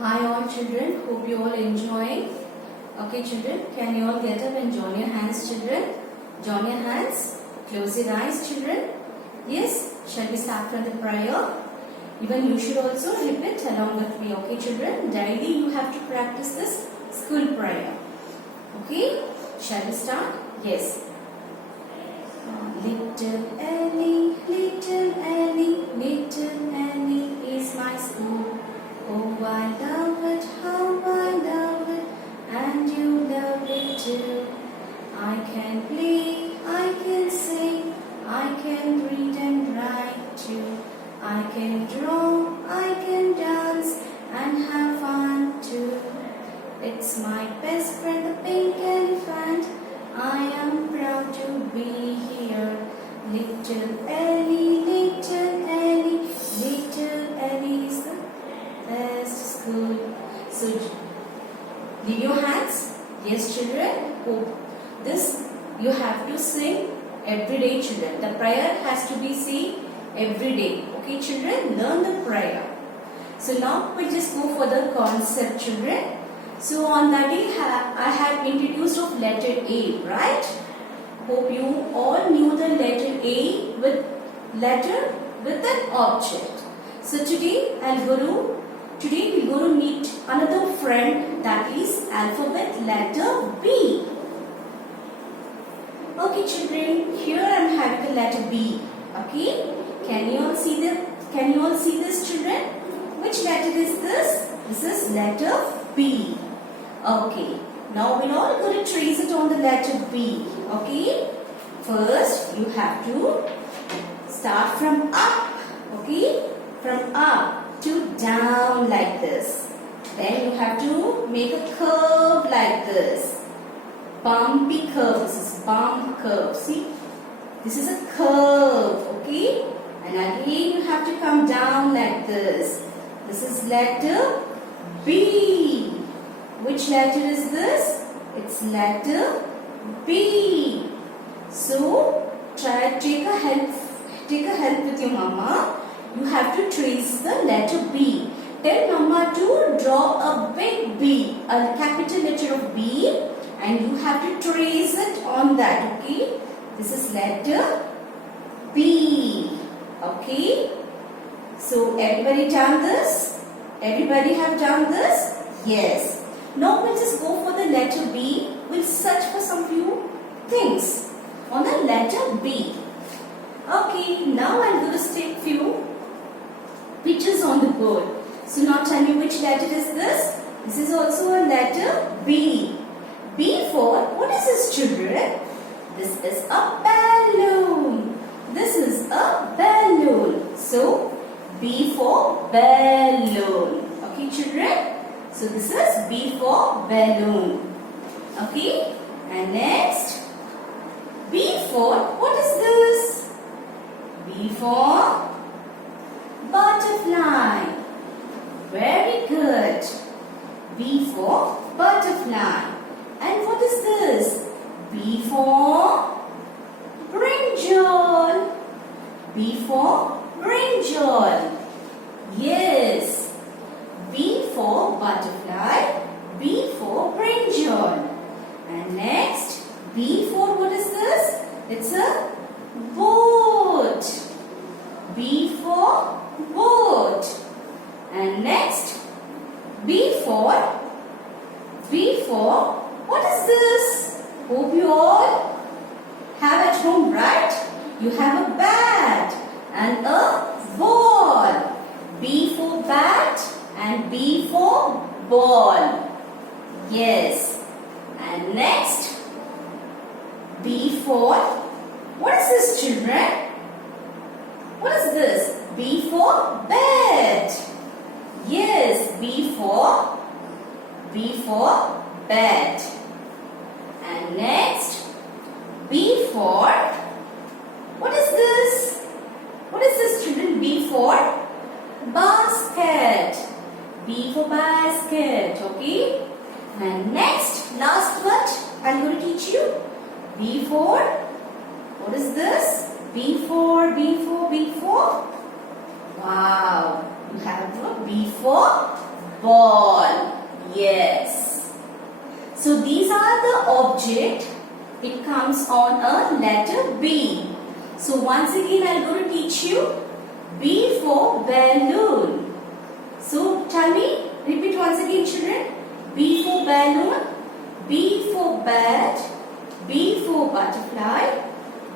Hi all children, hope you all enjoying. Okay children, can you all get up and join your hands children? Join your hands, close your eyes children. Yes, shall we start from the prayer? Even you should also repeat along with me, okay children? Daily you have to practice this school prayer. Okay, shall we start? Yes. Little Annie is my school. Oh, I love it, how I love it, and you love it too. I can play, I can sing, I can read and write too. I can draw, I can dance, and have fun too. It's my best friend, the pink elephant. I am proud to be here. Little Ellie is the best school. So, leave your hands. Yes, children. Oh, this you have to sing every day, children. The prayer has to be seen every day. Okay, children. Learn the prayer. So now we just go for the concept, children. So on that day, I have introduced of letter A, right? Hope you all knew the letter A with an object. So today we're going to meet another friend, that is alphabet letter B. Okay children, here I am having the letter B. Okay, can you all see this children? Which letter is this? This is letter B. Okay, now we're all going to trace it on the letter B. Okay, first you have to start from up. Okay, from up to down like this. Then you have to make a curve like this. Bumpy curve. This is bump curve. See, this is a curve. Okay, and again you have to come down like this. This is letter B. Which letter is this? It's letter B. So take a help with your mama. You have to trace the letter B. Tell mama to draw a big B, a capital letter of B, and you have to trace it on that. Okay, this is letter B. Okay, so everybody done this? Everybody have done this? Yes. Now we'll just go for the letter B. We'll search for some few things on the letter B. Okay, now I'm going to take few pictures on the board. So now tell me which letter is this? This is also a letter B. B for, what is this children? This is a balloon. This is a balloon. So B for balloon. Okay children? So this is B for balloon. Okay? And next, B for, what is this? B for butterfly. Very good. B for butterfly. And what is this? B for brinjal. B for brinjal. Yes. B for butterfly, B for brinjal. And next, B for, what is this? It's a boat. B for boat. And next, B for, what is this? Hope you all have at home, right? You have a bat and a ball. B for bat and B for ball. Yes. And next, B for, what is this children? What is this? B for bed. Yes, B for bed. And next, B for, what is this? What is this children? B for basket. B for basket. Okay. And next, last one, I'm going to teach you. B for, what is this? B for. Wow. You have a B for ball. Yes. So these are the object. It comes on a letter B. So once again I am going to teach you. B for balloon. So tell me, repeat once again children. B for balloon, B for bat, B for butterfly,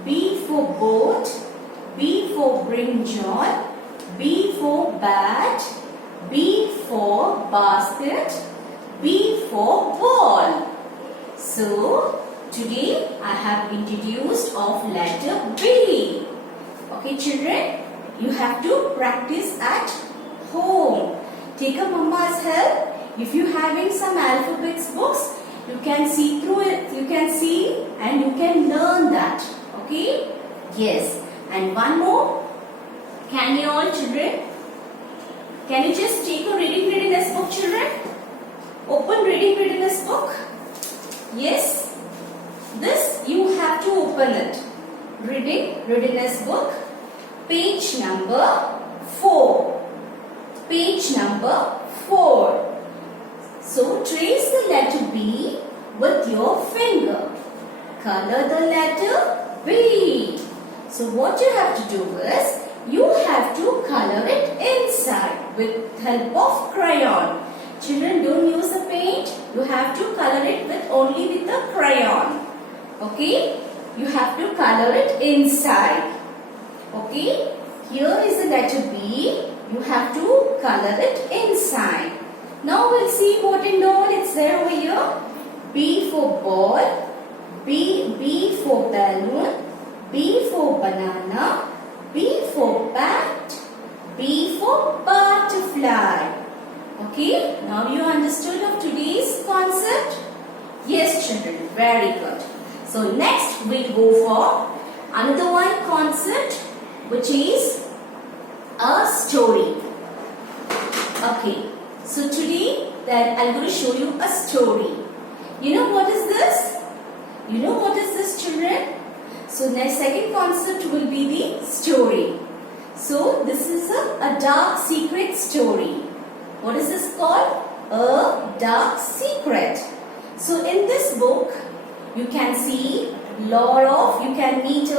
B for boat, B for brinjal, B for bat, B for basket, B for ball. So today I have introduced of letter B. Okay children, you have to practice at home. Take a mama's help. If you having some alphabets books, you can see through it. You can see and you can learn that. Okay? Yes. And one more. Can you all children? Can you just take a reading readiness book children? Open reading readiness book. Yes. This you have to open it. Reading readiness book. Page number 4. Page number 4. So trace the letter B with your finger. Color the letter B. So what you have to do is, you have to color it inside with help of crayon. Children, don't use a paint. You have to color it with only with the crayon. Okay? You have to color it inside. Okay? Here is the letter B. You have to color it inside. Now we'll see what and all it's there over here. B for ball, B for balloon, B for banana, B for bat, B for butterfly. Okay, now you understood of today's concept? Yes children, very good. So next we'll go for another one concept, which is a story. Okay. So today that I'm going to show you a story. You know what is this? You know what is this children? So the second concept will be the story. So this is a dark secret story. What is this called? A dark secret. So in this book you can see lot of, you can meet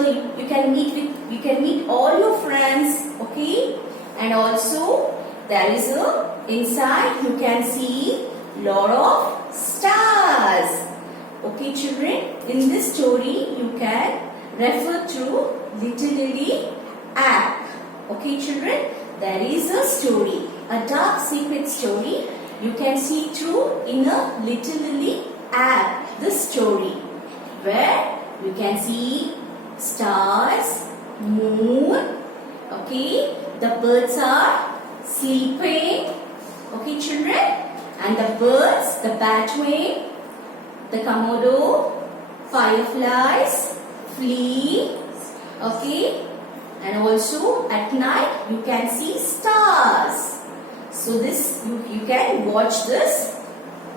all your friends, okay? And also there is a inside you can see lot of stars. Okay children, in this story you can refer to Little Lily app. Okay children, there is a story, a dark secret story. You can see through in a Little Lily app this story, where you can see stars, moon, okay, the birds are sleeping. Okay children, and the birds, the batwing, the komodo, fireflies, fleas, okay, and also at night you can see stars. So this you can watch this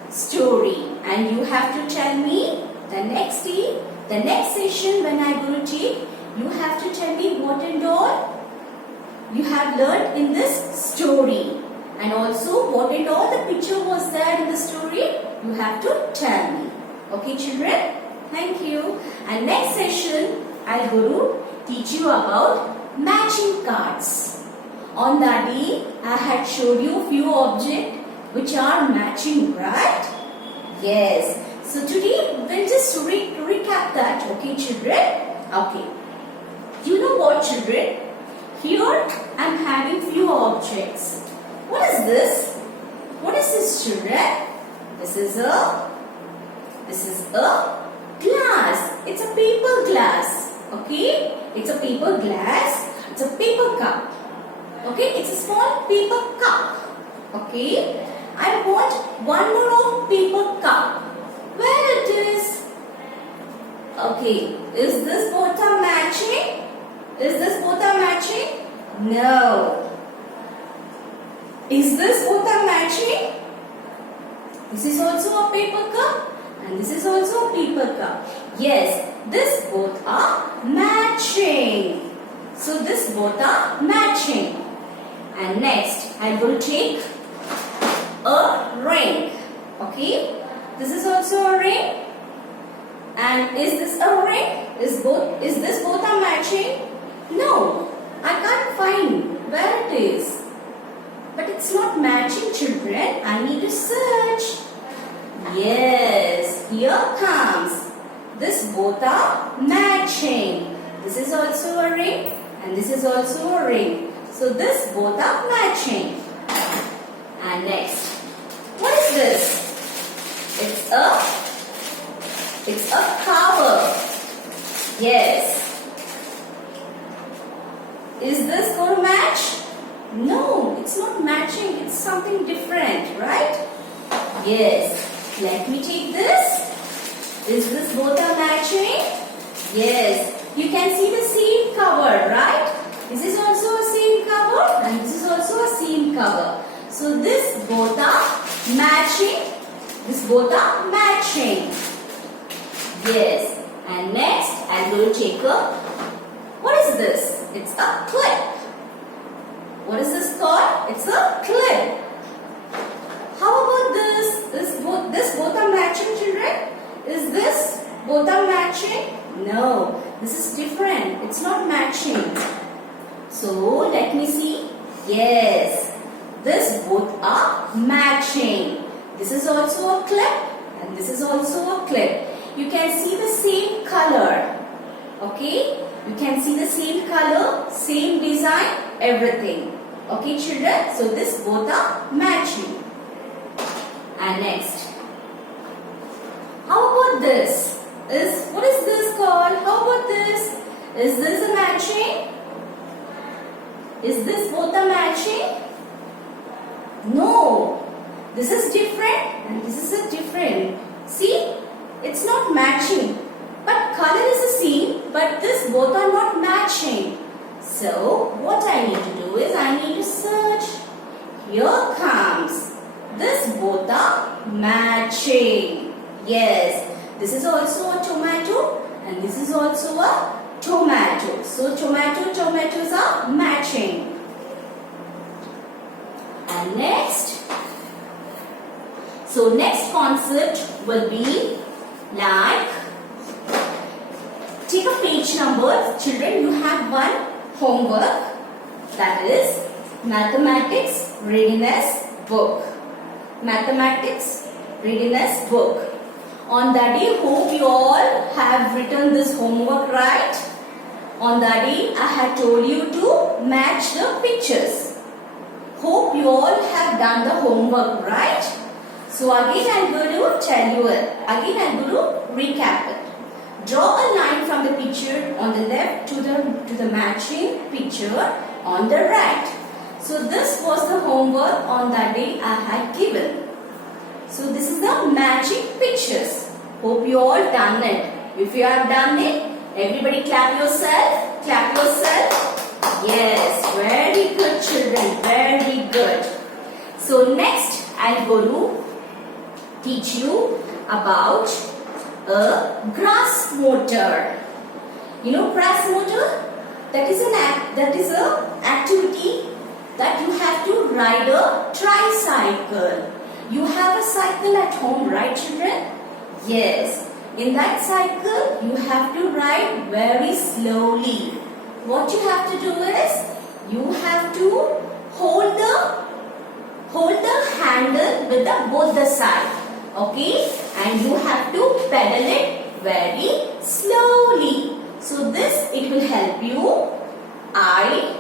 story, and you have to tell me the next day, the next session when I go to take, you have to tell me what and all you have learned in this story. And also what and all the picture was there in the story, you have to tell me. Okay children? Thank you. And next session, I'll go to teach you about matching cards. On that day, I had showed you a few objects which are matching, right? Yes. So today, we'll just recap that. Okay children? Okay. You know what children? Here, I'm having few objects. What is this? What is this children? This is a glass. It's a paper glass. Okay? It's a paper glass. It's a paper cup. Okay? It's a small paper cup. Okay? I want one more of paper cup. Where it is? Okay. Is this both are matching? Is this both are matching? No. Is this both are matching? This is also a paper cup and this is also a paper cup. Yes, this both are matching. So this both are matching. And next I will take a ring. Okay, this is also a ring. And is this a ring? Is this both are matching? No, I can't find where it is. But it's not matching, children. I need to search. Yes, here comes. This both are matching. This is also a ring and this is also a ring. So this both are matching. And next, what is this? It's a cover. Yes. Is this going to match? No, it's not matching. It's something different, right? Yes. Let me take this. Is this both are matching? Yes. You can see the same cover, right? This is also a same cover and this is also a same cover. So this both are matching. This both are matching. Yes. And next I'm going to take a, what is this? It's a clip. What is this called? It's a clip. How about this? This both are matching, children? Is this both are matching? No. This is different. It's not matching. So let me see. Yes. This both are matching. This is also a clip and this is also a clip. You can see the same color. Okay? You can see the same color, same design, everything. Okay, children? So this both are matching. And next, how about this? What is this called? How about this? Is this a matching? Is this both a matching? No. This is different and this is a different. See? It's not matching. But color is the same, but this both are not matching. So what I need to do is I need to search. Here comes. This both are matching. Yes. This is also a tomato and this is also a tomato. So tomatoes are matching. And next. So next concept will be like, take a page number. Children, you have one homework, that is Mathematics Readiness Book. Mathematics Readiness Book. On that day, hope you all have written this homework right. On that day, I had told you to match the pictures. Hope you all have done the homework right. So again I am going to tell you it. Again I am going to recap it. Draw a line from the picture on the left to the matching picture on the right. So this was the homework on that day I had given. So this is the matching pictures. Hope you all done it. If you have done it, everybody clap yourself. Clap yourself. Yes, very good children. Very good. So next I am going to teach you about a grass motor. You know grass motor? That is an activity that you have to ride a tricycle. You have a cycle at home, right children? Yes. In that cycle, you have to ride very slowly. What you have to do is, you have to hold the handle with both the side. Okay? And you have to pedal it very slowly. So this, it will help you eye,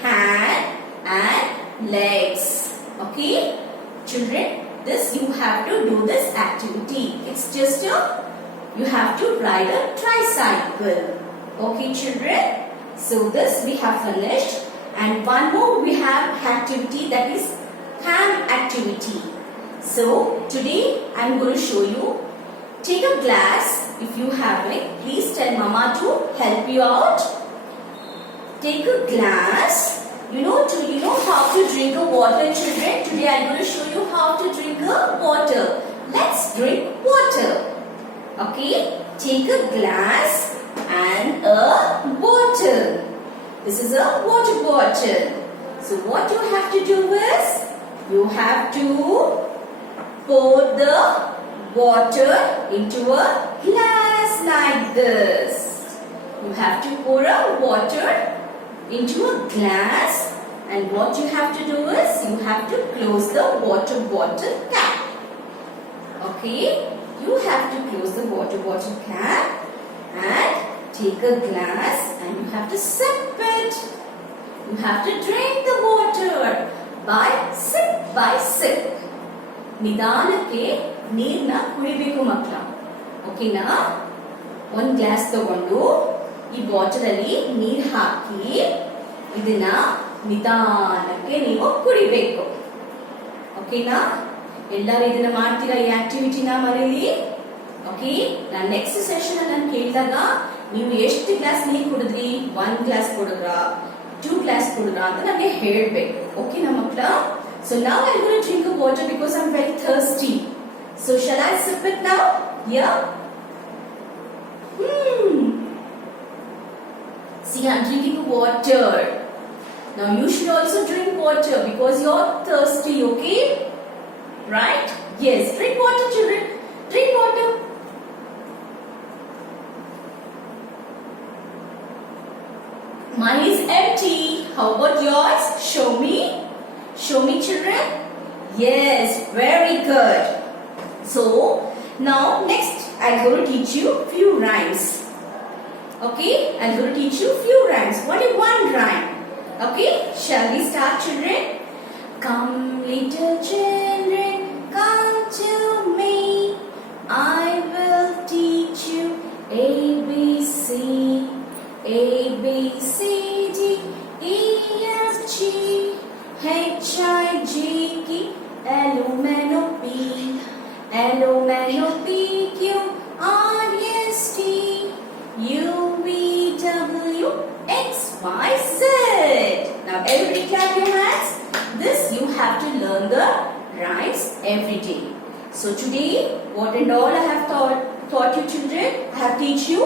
hand and legs. Okay? Children, this you have to do this activity. It's just you have to ride a tricycle. Okay children? So this we have finished. And one more we have activity, that is hand activity. So today I am going to show you. Take a glass, if you have it, please tell Mama to help you out. Take a glass. You know how to drink a water, children. Today I am going to show you how to drink a water. Let's drink water. Okay, take a glass and a bottle. This is a water bottle. So what you have to do is, you have to pour the water into a glass like this. You have to pour a water into a glass, and what you have to do is you have to close the water bottle cap. Okay, you have to close the water bottle cap and take a glass and you have to sip it. You have to drink the water by sip. ನಿಧಾನಕ್ಕೆ ನೀರನ್ನ ಕುಡಿಬೇಕು ಮಕ್ಕಳ. ಓಕೆನಾ? ಒಂದು glass ತಗೊಂಡು ಈ bottle ಅಲ್ಲಿ ನೀರು ಹಾಕಿ ಇದನ್ನ ನಿಧಾನಕ್ಕೆ ನೀವು ಕುಡಿಬೇಕು. ಓಕೆನಾ? ಎಲ್ಲರೂ ಇದನ್ನ ಮಾಡ್ತೀರಾ ಈ ಆಕ್ಟಿವಿಟಿನ ಮನೆಯಲ್ಲಿ? ಓಕೆ, ನಾನು ನೆಕ್ಸ್ಟ್ ಸೆಷನ್ ನಾನು ಕೇಳಿದಾಗ ನೀವು ಎಷ್ಟು ಗ್ಲಾಸ್ ನೀರು ಕುಡಿದ್ರಿ, 1 ಗ್ಲಾಸ್ ಕುಡಿದ್ರಾ, 2 ಗ್ಲಾಸ್ ಕುಡಿದ್ರಾ ಅಂತ ನನಗೆ ಹೇಳ್ಬೇಕು. ಓಕೆನಾ ಮಕ್ಕಳ? So now I'm going to drink a water because I'm very thirsty. So shall I sip it now? Yeah? See, I'm drinking water. Now you should also drink water because you're thirsty, okay? Right? Yes, drink water children. Drink water. Mine is empty. How about yours? Show me. Show me children. Yes, very good. So now next I'm going to teach you few rhymes. Okay, I'm going to teach you few rhymes. Only one rhyme. Okay, shall we start children? Come little children, come to me. I will teach you ABC. A B C D E F G H-I-J-K, L-O-M-N-O-P, L-O-M-N-O-P-Q, R-S-T, U-V-W-X-Y-Z. Now everybody clap your hands. This you have to learn the rhymes every day. So today, what and all I have taught you children, I have teach you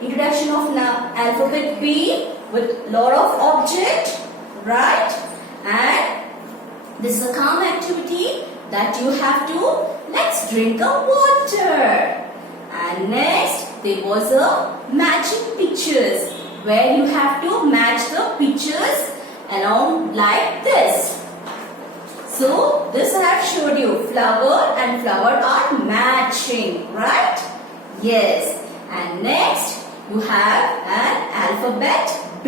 introduction of alphabet B with lot of object, right? And this is a calm activity that you have to, let's drink a water. And next there was a matching pictures where you have to match the pictures along like this. So this I have showed you, flower and flower are matching, right? Yes. And next you have an alphabet B,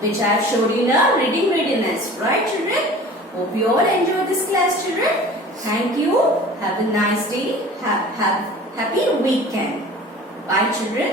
which I have showed you in a reading readiness, right children? Hope you all enjoyed this class children. Thank you. Have a nice day. Happy weekend. Bye children.